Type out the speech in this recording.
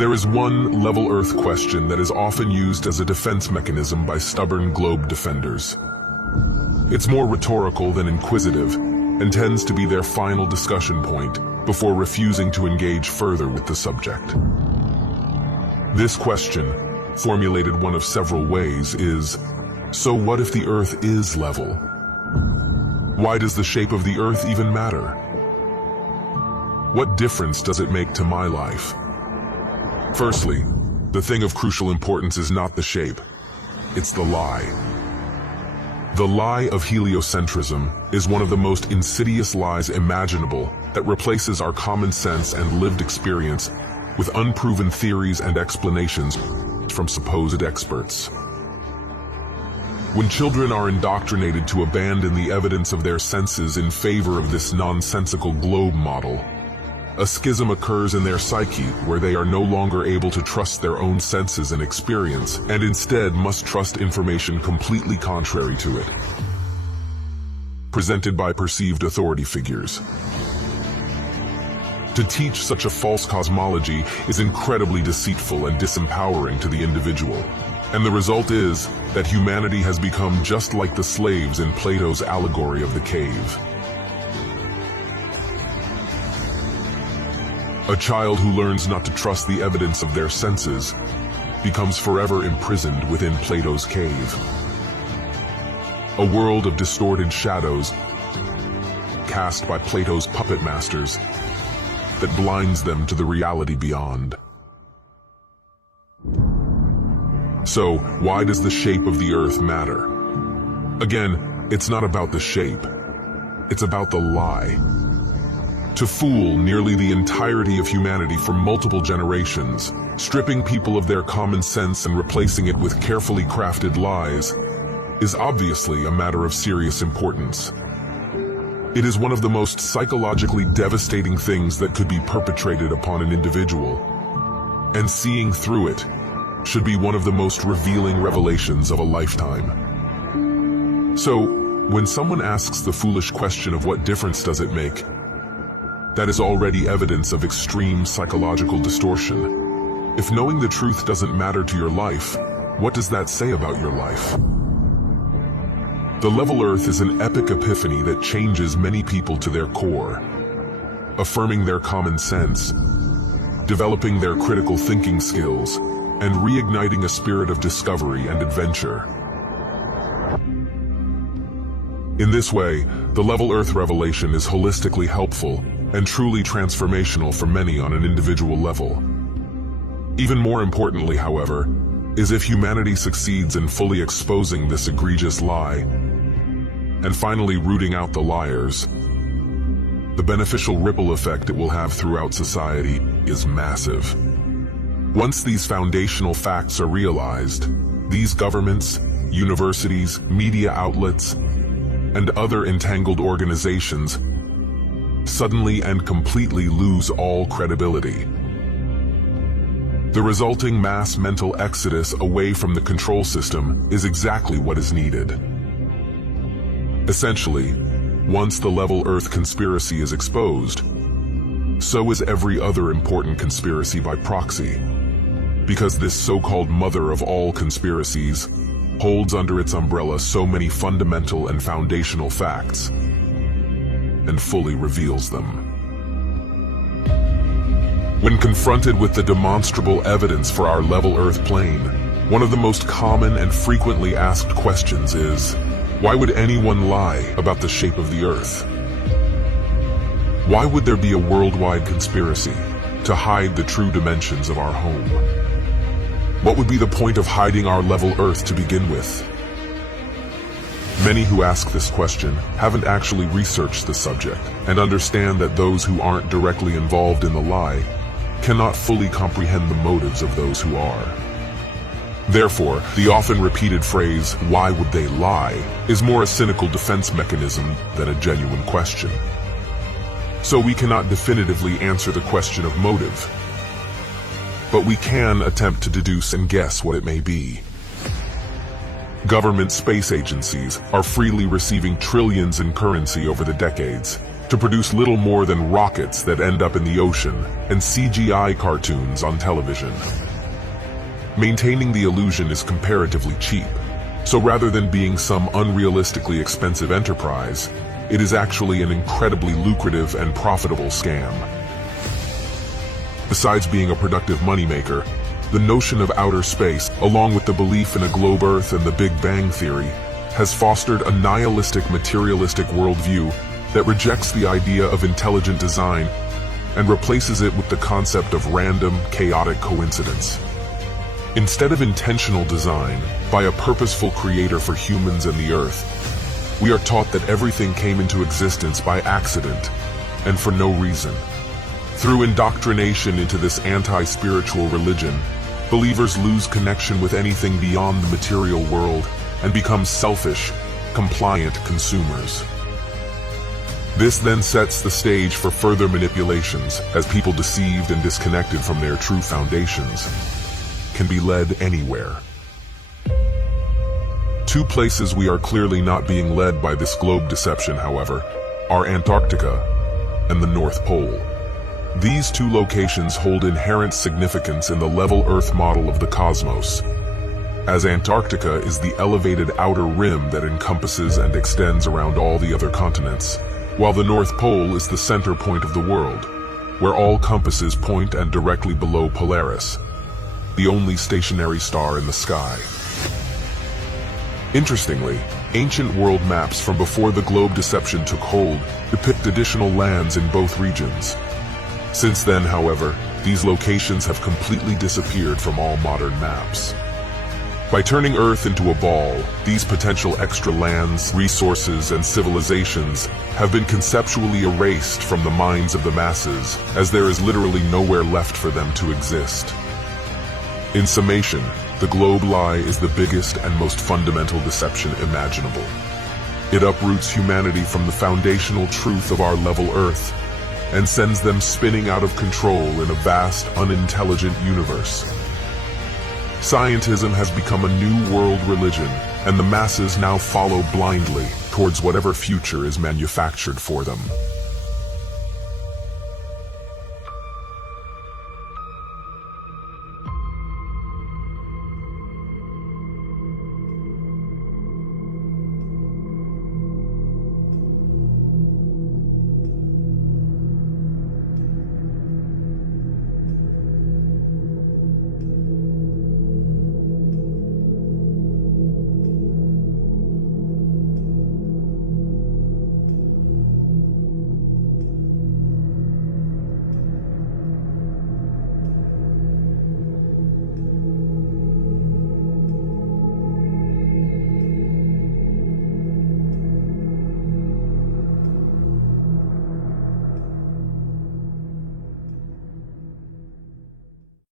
There is one level Earth question that is often used as a defense mechanism by stubborn globe defenders. It's more rhetorical than inquisitive, and tends to be their final discussion point before refusing to engage further with the subject. This question, formulated one of several ways, is, so what if the Earth is level? Why does the shape of the Earth even matter? What difference does it make to my life? Firstly, the thing of crucial importance is not the shape, it's the lie. The lie of heliocentrism is one of the most insidious lies imaginable that replaces our common sense and lived experience with unproven theories and explanations from supposed experts. When children are indoctrinated to abandon the evidence of their senses in favor of this nonsensical globe model, a schism occurs in their psyche where they are no longer able to trust their own senses and experience, and instead must trust information completely contrary to it, presented by perceived authority figures. To teach such a false cosmology is incredibly deceitful and disempowering to the individual, and the result is that humanity has become just like the slaves in Plato's allegory of the cave. A child who learns not to trust the evidence of their senses becomes forever imprisoned within Plato's cave. A world of distorted shadows cast by Plato's puppet masters that blinds them to the reality beyond. So, why does the shape of the Earth matter? Again, it's not about the shape, it's about the lie. To fool nearly the entirety of humanity for multiple generations, stripping people of their common sense and replacing it with carefully crafted lies, is obviously a matter of serious importance. It is one of the most psychologically devastating things that could be perpetrated upon an individual, and seeing through it should be one of the most revealing revelations of a lifetime. So, when someone asks the foolish question of what difference does it make, that is already evidence of extreme psychological distortion. If knowing the truth doesn't matter to your life, what does that say about your life? The level Earth is an epic epiphany that changes many people to their core, affirming their common sense, developing their critical thinking skills, and reigniting a spirit of discovery and adventure. In this way, the level Earth revelation is holistically helpful and truly transformational for many on an individual level. Even more importantly, however, is if humanity succeeds in fully exposing this egregious lie and finally rooting out the liars, the beneficial ripple effect it will have throughout society is massive. Once these foundational facts are realized, these governments, universities, media outlets, and other entangled organizations suddenly and completely lose all credibility. The resulting mass mental exodus away from the control system is exactly what is needed. Essentially, once the level Earth conspiracy is exposed, so is every other important conspiracy by proxy, because this so-called mother of all conspiracies holds under its umbrella so many fundamental and foundational facts, and fully reveals them. When confronted with the demonstrable evidence for our level Earth plane, one of the most common and frequently asked questions is, why would anyone lie about the shape of the Earth? Why would there be a worldwide conspiracy to hide the true dimensions of our home? What would be the point of hiding our level Earth to begin with? Many who ask this question haven't actually researched the subject and understand that those who aren't directly involved in the lie cannot fully comprehend the motives of those who are. Therefore, the often repeated phrase, "Why would they lie?" is more a cynical defense mechanism than a genuine question. So we cannot definitively answer the question of motive, but we can attempt to deduce and guess what it may be. Government space agencies are freely receiving trillions in currency over the decades, to produce little more than rockets that end up in the ocean and CGI cartoons on television. Maintaining the illusion is comparatively cheap, so rather than being some unrealistically expensive enterprise, it is actually an incredibly lucrative and profitable scam. Besides being a productive moneymaker, the notion of outer space, along with the belief in a globe Earth and the Big Bang Theory, has fostered a nihilistic, materialistic worldview that rejects the idea of intelligent design and replaces it with the concept of random, chaotic coincidence. Instead of intentional design by a purposeful creator for humans and the Earth, we are taught that everything came into existence by accident and for no reason. Through indoctrination into this anti-spiritual religion, believers lose connection with anything beyond the material world and become selfish, compliant consumers. This then sets the stage for further manipulations, as people deceived and disconnected from their true foundations can be led anywhere. Two places we are clearly not being led by this globe deception, however, are Antarctica and the North Pole. These two locations hold inherent significance in the level Earth model of the cosmos, as Antarctica is the elevated outer rim that encompasses and extends around all the other continents, while the North Pole is the center point of the world, where all compasses point and directly below Polaris, the only stationary star in the sky. Interestingly, ancient world maps from before the globe deception took hold depict additional lands in both regions. Since then, however, these locations have completely disappeared from all modern maps. By turning Earth into a ball, these potential extra lands, resources, and civilizations have been conceptually erased from the minds of the masses, as there is literally nowhere left for them to exist. In summation, the globe lie is the biggest and most fundamental deception imaginable. It uproots humanity from the foundational truth of our level Earth and sends them spinning out of control in a vast, unintelligent universe. Scientism has become a new world religion, and the masses now follow blindly towards whatever future is manufactured for them.